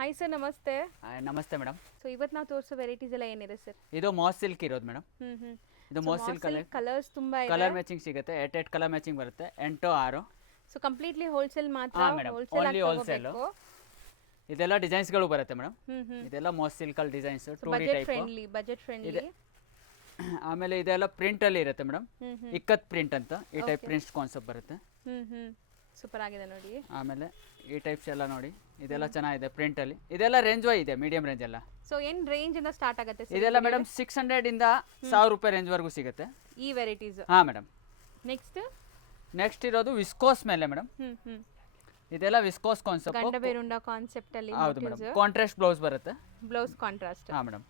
Hi sir, ನಮಸ್ತೆ. ನಮಸ್ತೆ madam. So ಇವತ್ತು ನಾವು ತೋರಿಸೋ ವೆರೈಟೀಸ್ ಎಲ್ಲ ಏನಿದೆ ಸರ್? ಇದು ಮಾಸ್ ಸಿಲ್ಕ್ ಇರೋದು ಮೇಡಮ್. ಇದು ಮಾಸ್ ಸಿಲ್ಕ್ ಕಲರ್ಸ್ ತುಂಬಾ ಇದೆ. ಕಲರ್ ಮ್ಯಾಚಿಂಗ್ ಸಿಗುತ್ತೆ. 8 ಕಲರ್ ಮ್ಯಾಚಿಂಗ್ ಬರುತ್ತೆ. 8 6. ಸೊ ಕಂಪ್ಲೀಟ್ಲಿ ಹೋಲ್ಸೇಲ್ ಮಾತ್ರ. Madam, only wholesale. ಇದೆಲ್ಲ ಡಿಸೈನ್ಸ್ಗಳು ಬರುತ್ತೆ ಮೇಡಮ್. ಇದೆಲ್ಲ ಮಾಸ್ ಸಿಲ್ಕ್ ಅಲ್ಲಿ designs 2D type. Budget friendly. ಆಮೇಲೆ ಇದೆಲ್ಲ ಪ್ರಿಂಟ್ ಅಲ್ಲಿ ಇರುತ್ತೆ ಮೇಡಮ್. ಇಕ್ಕತ್ ಪ್ರಿಂಟ್ ಅಂತ ಈ ಟೈಪ್ ಪ್ರಿಂಟ್ಸ್ ಕಾನ್ಸೆಪ್ಟ್ ಬರುತ್ತೆ. ಸೂಪರ್ ಆಗಿದೆ ನೋಡಿ. ಆಮೇಲೆ ಈ ಟೈಪ್ಸ್ ಎಲ್ಲ ನೋಡಿ, ಇದೆಲ್ಲ ಚೆನ್ನಾಗಿದೆ ಪ್ರಿಂಟ್ ಅಲ್ಲಿ. ಇದೆಲ್ಲ ರೇಂಜ್ ವೈ ಇದೆ, ಮೀಡಿಯಂ ರೇಂಜ್ ಎಲ್ಲ. ಸೊ ಏನ್ ರೇಂಜ್ ಇಂದ ಸ್ಟಾರ್ಟ್ ಆಗುತ್ತೆ ಸರ್? ಇದೆಲ್ಲ ಮೇಡಮ್ 600 ಇಂದ 1000 ರೂಪಾಯಿ ರೇಂಜ್ ವರೆಗೂ ಸಿಗುತ್ತೆ ಈ ವೆರೈಟೀಸ್. ಹಾ ಮೇಡಮ್. ನೆಕ್ಸ್ಟ್ ಇರೋದು ವಿಸ್ಕೋಸ್ ಮೇಲೆ ಮೇಡಮ್. ಇದೆಲ್ಲ ವಿಸ್ಕೋಸ್ ಕಾನ್ಸೆಪ್ಟ್. ಗಂಡಬೇರುಂಡ ಕಾನ್ಸೆಪ್ಟ್ ಅಲ್ಲಿ. ಹೌದು ಮೇಡಮ್. ಕಾಂಟ್ರಾಸ್ಟ್ ಬ್ಲೌಸ್ ಬರುತ್ತೆ. Blouse contrast. ಹಾ ಮೇಡಮ್.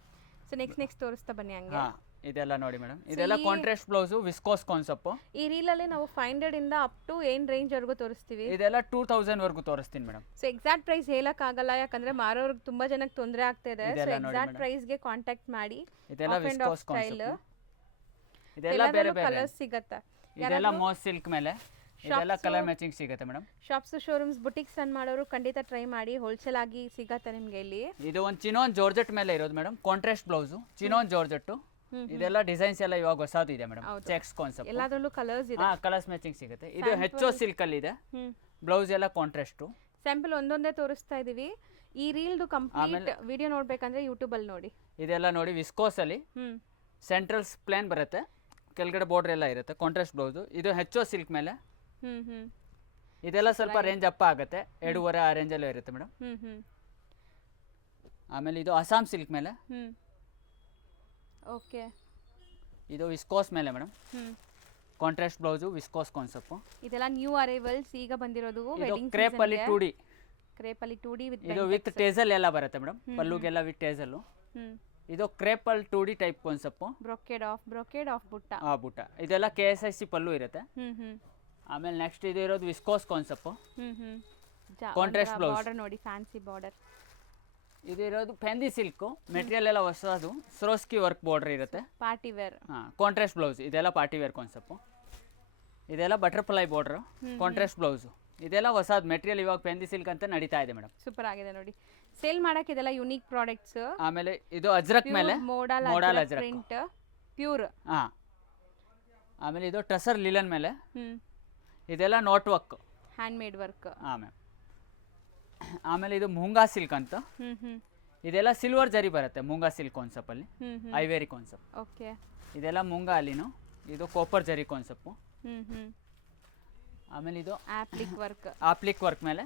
ಸೊ ನೆಕ್ಸ್ಟ್ ತೋರಿಸ್ತಾ ಬನ್ನಿ ಹಂಗೆ. ಹಾ, ಇದೆಲ್ಲ ನೋಡಿ ಮೇಡಮ್. ಇದೆಲ್ಲ ಕಾಂಟ್ರಾಸ್ಟ್ ಬ್ಲೌಸ್ ವಿಸ್ಕೋಸ್ ಕಾನ್ಸೆಪ್ಟ್. ಈ ರೀಲ್ ಅಲ್ಲಿ ನಾವು 500 ಇಂದ ಅಪ್ ಟು ಏನ್ ರೇಂಜ್ ವರೆಗೂ ತೋರಿಸ್ತೀವಿ? ಇದೆಲ್ಲ 2000 ವರೆಗೂ ತೋರಿಸ್ತೀನಿ ಮೇಡಮ್. ಸೊ ಎಕ್ಸಾಕ್ಟ್ ಪ್ರೈಸ್ ಹೇಳಕ್ ಆಗಲ್ಲ, ಯಾಕಂದ್ರೆ ಮಾರೋರ್ಗೆ ತುಂಬಾ ಜನಕ್ಕೆ ತೊಂದರೆ ಆಗ್ತಾ ಇದೆ. ಸೊ ಎಕ್ಸಾಕ್ಟ್ ಪ್ರೈಸ್ ಗೆ ಕಾಂಟ್ಯಾಕ್ಟ್ ಮಾಡಿ. ಇದೆಲ್ಲ ವಿಸ್ಕೋಸ್ ಕಾನ್ಸೆಪ್ಟ್. ಇದೆಲ್ಲ ಬೇರೆ ಬೇರೆ ಕಲರ್ಸ್ ಸಿಗುತ್ತೆ. ಇದೆಲ್ಲ ಮಾಸ್ ಸಿಲ್ಕ್ ಮೇಲೆ ಇದೆಲ್ಲ ಕಲರ್ ಮ್ಯಾಚಿಂಗ್ ಸಿಗುತ್ತೆ ಮೇಡಮ್. ಶಾಪ್ಸ್, ಶೋರೂಮ್ಸ್, ಬುಟಿಕ್ಸ್ ಅನ್ ಮಾಡೋರು ಖಂಡಿತ ಟ್ರೈ ಮಾಡಿ. ಹೋಲ್ಸೇಲ್ ಆಗಿ ಸಿಗತ್ತೆ ನಿಮ್ಗೆ ಇಲ್ಲಿ. ಇದು ಒಂದು ಚಿನೋನ್ ಜಾರ್ಜೆಟ್ ಮೇಲೆ ಇರೋದು madam. Contrast blouse chinon georgette. ಇದೆಲ್ಲ ಡಿಸೈನ್ಸ್ ಎಲ್ಲ ಇವಾಗ ಹೊಸದು ಇದೆ ಮೇಡಮ್. Checks concept. ಎಲ್ಲಾದ್ರಲ್ಲೂ ಕಲರ್ಸ್ ಇದೆ. ಹಾ, ಕಲರ್ಸ್ ಮ್ಯಾಚಿಂಗ್ ಸಿಗುತ್ತೆ. ಇದು ಹೆಚ್ಚೋ ಸಿಲ್ಕ್ ಅಲ್ಲಿ ಇದೆ. ಬ್ಲೌಸ್ ಎಲ್ಲ ಕಾಂಟ್ರಾಸ್ಟ್. ಸ್ಯಾಂಪಲ್ ಒಂದೊಂದೇ ತೋರಿಸ್ತಾ ಇದೀವಿ. ಈ ರೀಲ್ದು ಕಂಪ್ಲೀಟ್ ವಿಡಿಯೋ ನೋಡ್ಬೇಕಂದ್ರೆ ಯೂಟ್ಯೂಬ್ ಅಲ್ಲಿ ನೋಡಿ. ಇದೆಲ್ಲ ನೋಡಿ ವಿಸ್ಕೋಸ್ ಅಲ್ಲಿ ಸೆಂಟ್ರಲ್ ಪ್ಲೇನ್ ಬರುತ್ತೆ, ಕೆಳಗಡೆ ಬಾರ್ಡರ್ ಎಲ್ಲ ಇರುತ್ತೆ. Contrast blouse. ಇದು ಹೆಚ್ಚೋ ಸಿಲ್ಕ್ ಮೇಲೆ. ಇದೆಲ್ಲ ಸ್ವಲ್ಪ ರೇಂಜ್ ಅಪ್ ಆಗುತ್ತೆ. 2.5 ಆ ರೇಂಜ್ ಅಲ್ಲೇ ಇರುತ್ತೆ ಮೇಡಮ್. ಆಮೇಲೆ ಇದು ಅಸ್ಸಾಂ ಸಿಲ್ಕ್ ಮೇಲೆ. ಓಕೆ. ಇದು ವಿಸ್ಕೋಸ್ ಮೇಲೆ madam. Contrast blouse viscose concept. ಇದೆಲ್ಲ ನ್ಯೂ ಅರೈವಲ್ಸ್ ಈಗ ಬಂದಿರೋದು. ವೆಡ್ಡಿಂಗ್ ಕ್ರೇಪ್ ಅಲ್ಲಿ 2D. ಕ್ರೇಪ್ ಅಲ್ಲಿ 2D ವಿತ್ ಇದು ವಿತ್ ಟೇಸಲ್ ಎಲ್ಲ ಬರುತ್ತೆ ಮೇಡಮ್. ಪಲ್ಲುಗೆಲ್ಲ ವಿತ್ ಟೇಸಲ್. ಇದು ಕ್ರೇಪ್ ಅಲ್ಲಿ 2D type concept. Brocade of ಬುಟ್ಟ. ಬುಟ್ಟ. ಇದೆಲ್ಲ KSIC ಪಲ್ಲು ಇರುತ್ತೆ. ಆಮೇಲೆ ನೆಕ್ಸ್ಟ್ ಇದು ಇರೋದು viscose concept. Contrast blouse. Border ನೋಡಿ, ಫ್ಯಾನ್ಸಿ ಬಾರ್ಡರ್. ಇದು ಇರೋದು ಫೆಂದಿ ಸಿಲ್ಕ್. ಮೆಟೀರಿಯಲ್ ಎಲ್ಲ ಹೊಸದು. ಸ್ರೋಸ್ಕಿ ವರ್ಕ್ ಬಾರ್ಡರ್ ಇರುತ್ತೆ. Party wear. Contrast blouse. ಇದೆಲ್ಲ ಪಾರ್ಟಿ ವೇರ್ ಕಾನ್ಸೆಪ್ಟ್. ಇದೆಲ್ಲ ಬಟರ್ಫ್ಲೈ ಬಾರ್ಡರ್. Contrast blouse. ಇದೆಲ್ಲ ಹೊಸದು ಮೆಟೀರಿಯಲ್. ಇವಾಗ ಫೆಂದಿ ಸಿಲ್ಕ್ ಅಂತ ನಡೀತಾ ಇದೆ ಮೇಡಮ್. ಸೂಪರ್ ಆಗಿದೆ ನೋಡಿ. ಸೇಲ್ ಮಾಡಕ್ಕೆ ಇದೆಲ್ಲ ಯುನೀಕ್ ಪ್ರಾಡಕ್ಟ್ಸ್. ಆಮೇಲೆ ಇದು ಅಜ್ರಕ್ ಮೇಲೆ ಮೋಡಲ್ ಅಜ್ರಕ್ ಪ್ರಿಂಟ್ ಪ್ಯೂರ್. ಹಾ. ಆಮೇಲೆ ಇದು ಟಸರ್ ಲಿಲನ್ ಮೇಲೆ. ಇದೆಲ್ಲ note work, hand made work. ಹಾ ಮ್ಯಾಮ್. ಆಮೇಲೆ ಇದು ಮುಂಗಾ ಸಿಲ್ಕ್ ಅಂತ. ಇದೆಲ್ಲ ಸಿಲ್ವರ್ ಜರಿ ಬರುತ್ತೆ ಮುಂಗಾ ಸಿಲ್ಕ್ ಕಾನ್ಸೆಪ್ಟ್ ಅಲ್ಲಿ. ಐವೇರಿ ಕಾನ್ಸೆಪ್ಟ್. ಓಕೆ. ಇದೆಲ್ಲ ಮುಂಗಾ ಅಲ್ಲಿನು. ಇದು ಕಾಪರ್ ಜರಿ ಕಾನ್ಸೆಪ್ಟ್. ಆಮೇಲೆ ಇದು ಆಪ್ಲಿಕ್ ವರ್ಕ್. ಆಪ್ಲಿಕ್ ವರ್ಕ್ ಮೇಲೆ